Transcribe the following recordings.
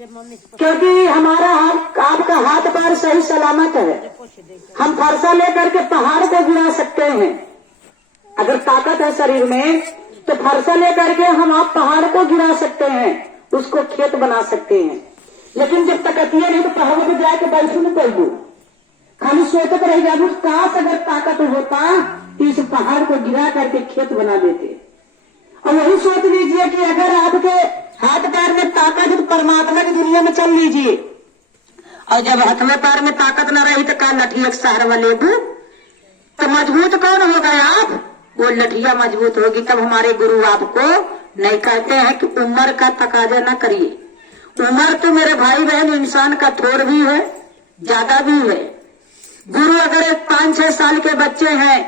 क्योंकि हमारा आपका हाथ पैर सही सलामत है। हम फरसा लेकर के पहाड़ को गिरा सकते हैं। अगर ताकत है शरीर में तो फरसा लेकर के हम आप पहाड़ को गिरा सकते हैं, उसको खेत बना सकते हैं। लेकिन जब ताकतिया नहीं तो पहाड़ों पे जाके बैठू न पड़ू, खाली सोचते रह जाबू। काश अगर ताकत होता तो इस पहाड़ को गिरा करके खेत बना देते। और वही सोच लीजिए कि अगर आपके हाथ पैर में ताकत है तो परमात्मा की दुनिया में चल लीजिए। और जब हाथ में पैर में ताकत न रही तो का लठिया सहारा लेबू तो मजबूत कौन हो गए आप? वो लठिया मजबूत होगी। तब हमारे गुरु आपको नहीं कहते हैं कि उम्र का तकाजा न करिए। उम्र तो मेरे भाई बहन इंसान का थोड़ भी है, ज्यादा भी है। गुरु अगर 5-6 साल के बच्चे हैं,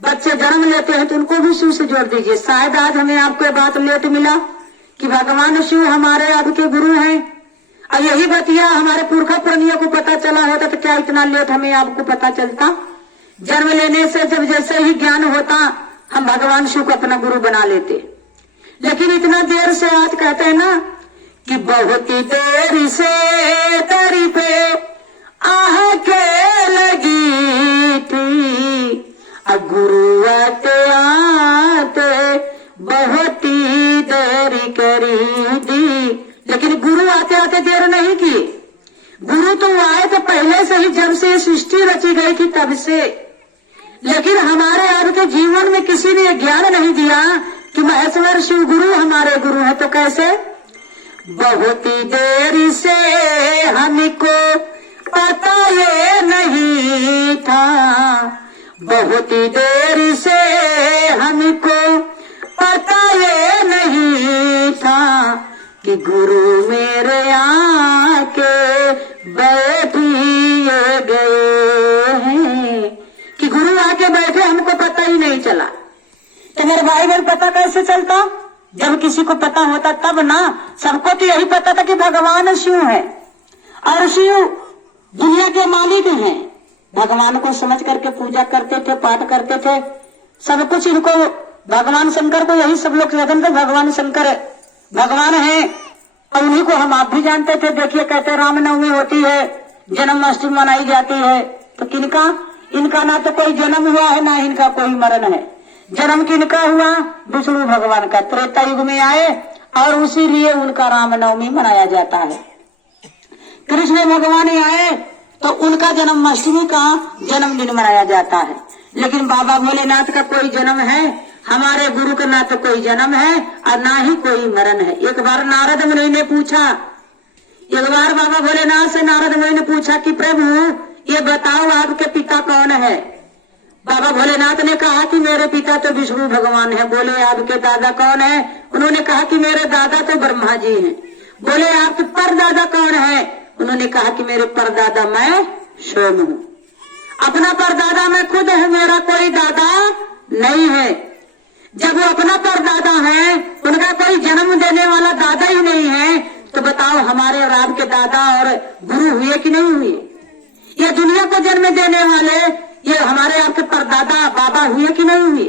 बच्चे जन्म लेते हैं तो उनको भी शिव से जोड़ दीजिए। शायद आज हमें आपको ये बात लेट मिला कि भगवान शिव हमारे आपके गुरु हैं। और यही बतिया हमारे पुरखा पुरनियों को पता चला होता तो क्या इतना लेट हमें आपको पता चलता? जन्म लेने से जब जैसे ही ज्ञान होता हम भगवान शिव को अपना गुरु बना लेते। लेकिन इतना देर से आज कहते हैं ना कि बहुत ही देर से दरी पे आह के लगी थी, अब गुरु आते आते बहुत ही देर करी दी। लेकिन गुरु आते आते देर नहीं की। गुरु तो आए थे पहले से ही, जब से सृष्टि रची गई थी तब से। लेकिन हमारे आपके जीवन में किसी ने ज्ञान नहीं दिया कि महेश्वर शिव गुरु हमारे गुरु हैं। तो कैसे? बहुत ही देर से हमको पता ये नहीं था, बहुत ही देर से हमको पता ये नहीं था कि गुरु मेरे आके बैठिए गए हैं। कि गुरु आके बैठे हमको पता ही नहीं चला। तो मेरे भाई बहन पता कैसे चलता? जब किसी को पता होता तब ना। सबको तो यही पता था कि भगवान शिव है और शिव दुनिया के मालिक हैं। भगवान को समझ करके पूजा करते थे, पाठ करते थे, सब कुछ इनको भगवान शंकर को यही सब लोग कहते थे भगवान शंकर भगवान है। और उन्हीं को हम आप भी जानते थे। देखिए कहते रामनवमी होती है, जन्माष्टमी मनाई जाती है। तो किनका? इनका ना तो कोई जन्म हुआ है ना इनका कोई मरण है। जन्म किनका हुआ? विष्णु भगवान का। त्रेता युग में आए और उसी लिए उनका रामनवमी मनाया जाता है। कृष्ण भगवान आए तो उनका जन्माष्टमी का जन्मदिन मनाया जाता है। लेकिन बाबा भोलेनाथ का कोई जन्म है, हमारे गुरु का ना तो कोई जन्म है और ना ही कोई मरण है। एक बार नारद मुनि ने पूछा, एक बार बाबा भोलेनाथ से नारद मुनि ने पूछा कि प्रभु ये बताओ आपके पिता कौन है? बाबा भोलेनाथ ने कहा कि मेरे पिता तो विष्णु भगवान है। बोले आपके दादा कौन है? उन्होंने कहा कि मेरे दादा तो ब्रह्मा जी हैं। बोले आपके परदादा कौन है? उन्होंने कहा कि मेरे परदादा मैं स्वयं हूँ। अपना परदादा मैं खुद हूँ, मेरा कोई दादा नहीं है। जब वो अपना परदादा है, उनका कोई जन्म देने वाला दादा ही नहीं है, तो बताओ हमारे और आपके दादा और गुरु हुए कि नहीं हुए? ये दुनिया को जन्म देने वाले ये हमारे आपके परदादा बाबा हुए कि नहीं हुए?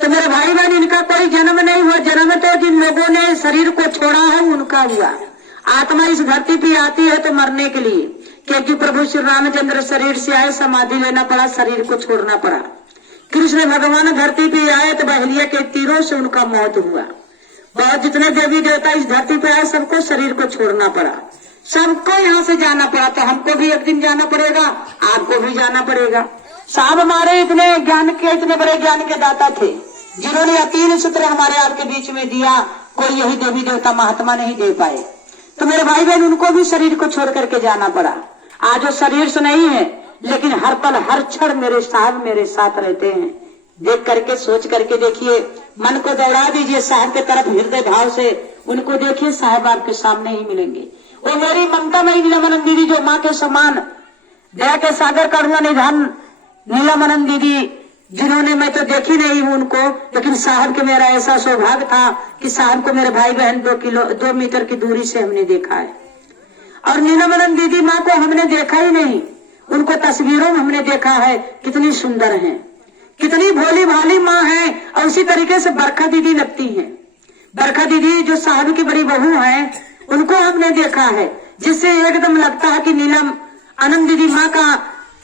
तो मेरे भाई बहन इनका कोई जन्म नहीं हुआ। जन्म तो जिन लोगों ने शरीर को छोड़ा है उनका हुआ। आत्मा इस धरती पे आती है तो मरने के लिए, क्योंकि प्रभु श्री रामचंद्र शरीर से आए, समाधि लेना पड़ा, शरीर को छोड़ना पड़ा। कृष्ण भगवान धरती पे आए तो बहलिया के तीरों से उनका मौत हुआ। बहुत जितने देवी देवता इस धरती पे आए सबको शरीर को छोड़ना पड़ा, सबको यहाँ से जाना पड़ा। तो हमको भी एक दिन जाना पड़ेगा, आपको भी जाना पड़ेगा। साहब हमारे इतने ज्ञान के, इतने बड़े ज्ञान के दाता थे जिन्होंने 3 सूत्र हमारे आपके बीच में दिया, कोई यही देवी देवता महात्मा नहीं दे पाए। तो मेरे भाई बहन उनको भी शरीर को छोड़ करके जाना पड़ा। आज वो शरीर से नहीं है, लेकिन हर पल हर क्षण मेरे साहब मेरे साथ रहते हैं। देख करके सोच करके देखिए, मन को दौड़ा दीजिए साहब के तरफ हृदय भाव से, उनको देखिए साहब आपके सामने ही मिलेंगे। वो मेरी ममता में नीलमनन दीदी जो माँ के समान दया के सागर करुणा निधान नीलमनन दीदी, जिन्होंने मैं तो देखी नहीं हूँ उनको, लेकिन साहब के मेरा ऐसा सौभाग्य था कि साहब को मेरे भाई बहन 2 मीटर की दूरी से हमने देखा है। और नीलमनन दीदी माँ को हमने देखा ही नहीं, उनको तस्वीरों में हमने देखा है। कितनी सुंदर है, कितनी भोली भाली माँ है। और उसी तरीके से बरखा दीदी लगती है। बरखा दीदी जो साहब की बड़ी बहू है, उनको हमने देखा है, जिससे एकदम लगता है कि नीलम आनंद दीदी माँ का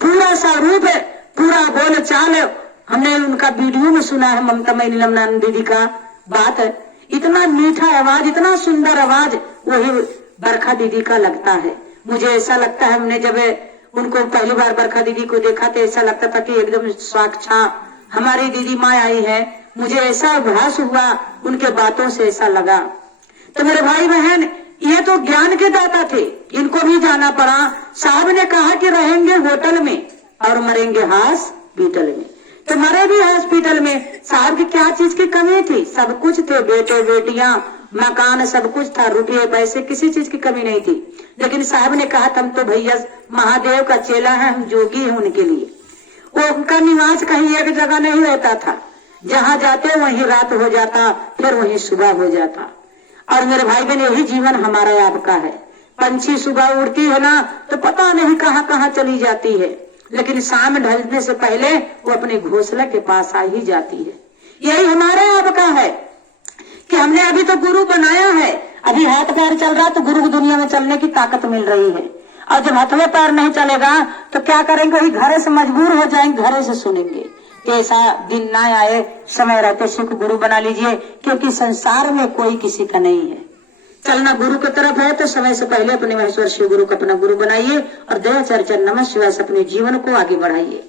पूरा सा रूप है, पूरा बोल चाल है। हमने उनका वीडियो में सुना है, ममता मई नीलम आनंद दीदी का बात है। इतना मीठा आवाज, इतना सुंदर आवाज वही बरखा दीदी का लगता है। मुझे ऐसा लगता है, हमने जब उनको पहली बार बरखा दीदी को देखा तो ऐसा लगता था कि एकदम साक्षात हमारी दीदी माँ आई है। मुझे ऐसा आभास हुआ, उनके बातों से ऐसा लगा। तो मेरे भाई बहन, ये तो ज्ञान के दाता थे, इनको भी जाना पड़ा। साहब ने कहा कि रहेंगे होटल में और मरेंगे हॉस्पिटल में। तो मरे भी हॉस्पिटल में। साहब की क्या चीज की कमी थी? सब कुछ थे, बेटे बेटियां, मकान, सब कुछ था, रुपये पैसे, किसी चीज की कमी नहीं थी। लेकिन साहब ने कहा तुम तो भैया महादेव का चेला है, हम जोगी हैं उनके लिए। वो उनका निवास कहीं एक जगह नहीं होता था, जहाँ जाते वहीं रात हो जाता, फिर वहीं सुबह हो जाता। और मेरे भाई बहन, यही जीवन हमारा आपका है। पंछी सुबह उड़ती है ना, तो पता नहीं कहाँ कहाँ चली जाती है, लेकिन शाम ढलने से पहले वो अपने घोंसले के पास आ ही जाती है। यही हमारा आपका है कि हमने अभी तो गुरु बनाया है, अभी हाथ पैर चल रहा तो गुरु की दुनिया में चलने की ताकत मिल रही है। और जब हाथों पैर नहीं चलेगा तो क्या करेंगे? वही घरे से मजबूर हो जाएंगे, घरे से सुनेंगे। ऐसा दिन ना आए, समय रहते सुख गुरु बना लीजिए, क्योंकि संसार में कोई किसी का नहीं है। चलना गुरु की तरफ है तो समय से पहले अपने महेश्वर शिव गुरु को अपना गुरु बनाइए और दया चर्चा नमः शिवाय से अपने जीवन को आगे बढ़ाइए।